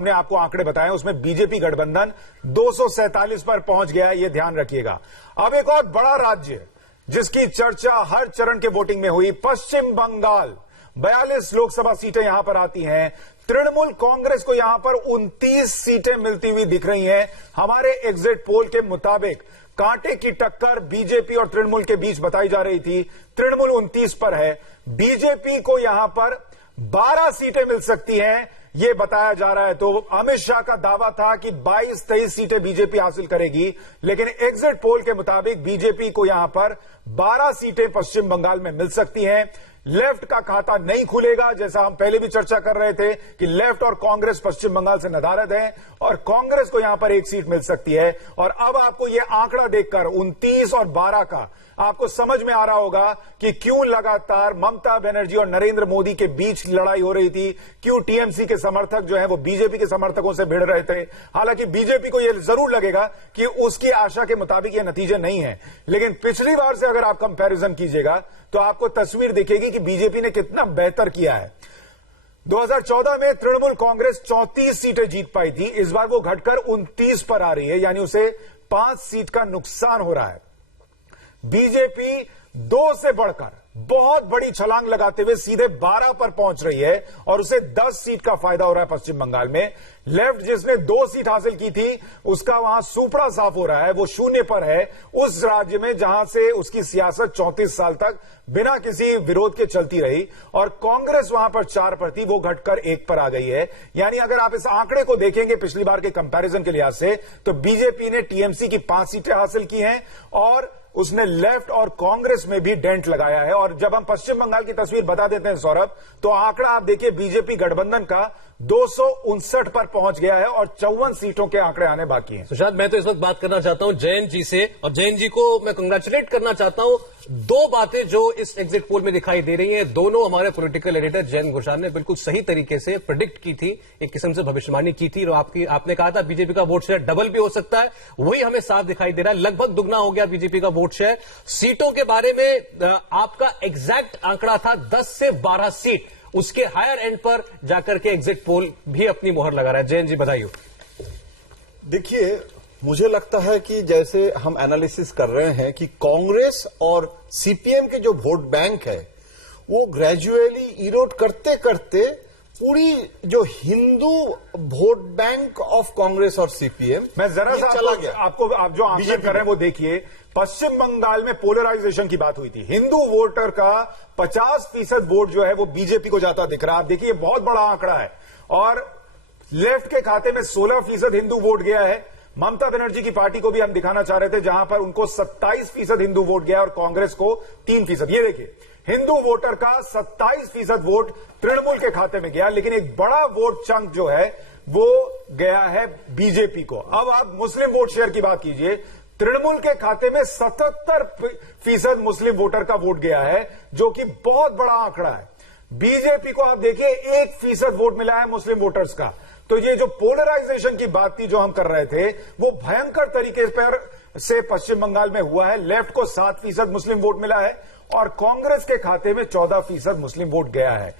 हमने आपको आंकड़े बताए, उसमें बीजेपी गठबंधन 247 पर पहुंच गया है, यह ध्यान रखिएगा। अब एक और बड़ा राज्य जिसकी चर्चा हर चरण के वोटिंग में हुई, पश्चिम बंगाल। 42 लोकसभा सीटें यहां पर आती हैं। तृणमूल कांग्रेस को यहां पर 29 सीटें मिलती हुई दिख रही हैं। हमारे एग्जिट पोल के मुताबिक कांटे की टक्कर बीजेपी और तृणमूल के बीच बताई जा रही थी। तृणमूल 29 पर है, बीजेपी को यहां पर 12 सीटें मिल सकती हैं, यह बताया जा रहा है। तो अमित शाह का दावा था कि 22-23 सीटें बीजेपी हासिल करेगी, लेकिन एग्जिट पोल के मुताबिक बीजेपी को यहां पर 12 सीटें पश्चिम बंगाल में मिल सकती हैं। लेफ्ट का खाता नहीं खुलेगा, जैसा हम पहले भी चर्चा कर रहे थे कि लेफ्ट और कांग्रेस पश्चिम बंगाल से नदारद है और कांग्रेस को यहां पर एक सीट मिल सकती है। और अब आपको यह आंकड़ा देखकर 29 और 12 का आपको समझ में आ रहा होगा कि क्यों लगातार ममता बनर्जी और नरेंद्र मोदी के बीच लड़ाई हो रही थी, क्यों टीएमसी के समर्थक जो है वो बीजेपी के समर्थकों से भिड़ रहे थे। हालांकि बीजेपी को यह जरूर लगेगा कि उसकी आशा के मुताबिक ये नतीजे नहीं है, लेकिन पिछली बार से अगर आप कंपैरिजन कीजिएगा तो आपको तस्वीर दिखेगी कि बीजेपी ने कितना बेहतर किया है। 2014 में तृणमूल कांग्रेस 34 सीटें जीत पाई थी, इस बार वो घटकर 29 पर आ रही है, यानी उसे 5 सीट का नुकसान हो रहा है। बीजेपी 2 से बढ़कर बहुत बड़ी छलांग लगाते हुए सीधे 12 पर पहुंच रही है और उसे 10 सीट का फायदा हो रहा है पश्चिम बंगाल में। लेफ्ट जिसने 2 सीट हासिल की थी उसका वहां सुपड़ा साफ हो रहा है, वो 0 पर है उस राज्य में जहां से उसकी सियासत 34 साल तक बिना किसी विरोध के चलती रही। और कांग्रेस वहां पर 4 पर थी, वो घटकर 1 पर आ गई है। यानी अगर आप इस आंकड़े को देखेंगे पिछली बार के कंपैरिजन के लिहाज से, तो बीजेपी ने टीएमसी की 5 सीटें हासिल की हैं और उसने लेफ्ट और कांग्रेस में भी डेंट लगाया है। और जब हम पश्चिम बंगाल की तस्वीर बता देते हैं सौरभ, तो आंकड़ा आप देखिए बीजेपी गठबंधन का 259 पर पहुंच गया है और 54 सीटों के आंकड़े आने बाकी हैं। सुशांत, मैं तो इस वक्त बात करना चाहता हूं जयंत जी से, और जयंत जी को मैं कंग्रेचुलेट करना चाहता हूं। 2 बातें जो इस एग्जिट पोल में दिखाई दे रही हैं, दोनों हमारे पॉलिटिकल एडिटर जयंत घोषाल ने बिल्कुल सही तरीके से प्रेडिक्ट की थी, एक किस्म से भविष्यवाणी की थी। और आपने कहा था बीजेपी का वोट शेयर डबल भी हो सकता है, वही हमें साफ दिखाई दे रहा है, लगभग दुगना हो गया बीजेपी का वोट शेयर। सीटों के बारे में आपका एग्जैक्ट आंकड़ा था 10 से 12 सीट, उसके हायर एंड पर जाकर के एग्जिट पोल भी अपनी मोहर लगा रहा है। जयंत जी बताइए। देखिए, मुझे लगता है कि जैसे हम एनालिसिस कर रहे हैं कि कांग्रेस और सीपीएम के जो वोट बैंक है वो ग्रेजुअली इरोड करते करते पूरी जो Hindu vote bank of Congress और सीपीएम मैं जरा सा चला गया। आपको आप जो आंकलन कर रहे हैं वो देखिए, पश्चिम बंगाल में पोलराइजेशन की बात हुई थी। हिंदू वोटर का 50% वोट जो है वो बीजेपी को जाता दिख रहा है। आप देखिए बहुत बड़ा आंकड़ा है। और लेफ्ट के खाते में 16% हिंदू वोट गया है। ममता बनर्जी की पार्टी को भी हम दिखाना चाह रहे थे, जहां पर उनको 27% हिंदू वोट गया और कांग्रेस को 3%। ये देखिए, हिंदू वोटर का 27% वोट तृणमूल के खाते में गया, लेकिन एक बड़ा वोट चंक जो है वो गया है बीजेपी को। अब आप मुस्लिम वोट शेयर की बात कीजिए, तृणमूल के खाते में 77% मुस्लिम वोटर का वोट गया है, जो कि बहुत बड़ा आंकड़ा है। बीजेपी को आप देखिए 1% वोट मिला है मुस्लिम वोटर्स का। तो ये जो पोलराइजेशन की बात थी जो हम कर रहे थे, वो भयंकर तरीके पर से पश्चिम बंगाल में हुआ है। लेफ्ट को 7% मुस्लिम वोट मिला है और कांग्रेस के खाते में 14% मुस्लिम वोट गया है।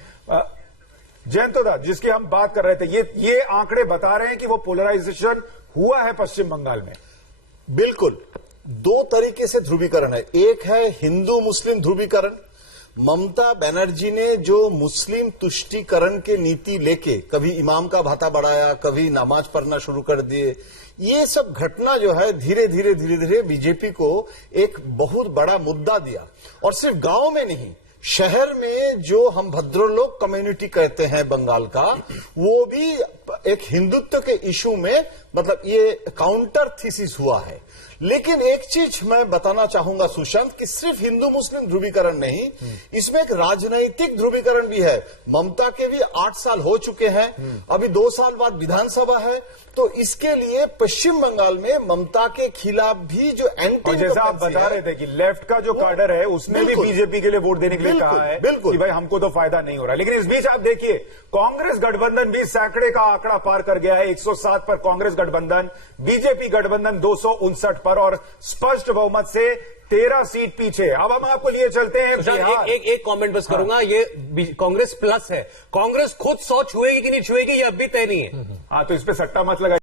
जयंतोदा, जिसकी हम बात कर रहे थे, ये आंकड़े बता रहे हैं कि वो पोलराइजेशन हुआ है पश्चिम बंगाल में। बिल्कुल 2 तरीके से ध्रुवीकरण है। एक है हिंदू मुस्लिम ध्रुवीकरण। ममता बनर्जी ने जो मुस्लिम तुष्टीकरण के नीति लेके कभी इमाम का भाता बढ़ाया, कभी नमाज पढ़ना शुरू कर दिए, ये सब घटना जो है धीरे धीरे बीजेपी को एक बहुत बड़ा मुद्दा दिया। और सिर्फ गांव में नहीं, शहर में जो हम भद्रलोक कम्युनिटी कहते हैं बंगाल का, वो भी एक हिंदुत्व के इशू में मतलब ये काउंटर थीसिस हुआ है। लेकिन एक चीज मैं बताना चाहूंगा सुशांत, कि सिर्फ हिंदू मुस्लिम ध्रुवीकरण नहीं, इसमें एक राजनैतिक ध्रुवीकरण भी है। ममता के भी 8 साल हो चुके हैं, अभी 2 साल बाद विधानसभा है, तो इसके लिए पश्चिम बंगाल में ममता के खिलाफ भी जो एंटी, जैसा आप बता रहे थे कि लेफ्ट का जो काडर है उसने भी बीजेपी के लिए वोट देने के लिए कहा है कि भाई हमको तो फायदा नहीं हो रहा। लेकिन इस बीच आप देखिए कांग्रेस गठबंधन भी सैकड़े का आंकड़ा पार कर गया है। 107 पर कांग्रेस गठबंधन, बीजेपी गठबंधन 259 पर और स्पष्ट बहुमत से 13 सीट पीछे। अब हम आपको लिए चलते हैं बिहार। एक कमेंट बस करूंगा, ये कांग्रेस प्लस है। कांग्रेस खुद 100 छुएगी कि नहीं छुएगी ये अब भी तय नहीं है। हाँ, तो इस पे सट्टा मत लगाइए।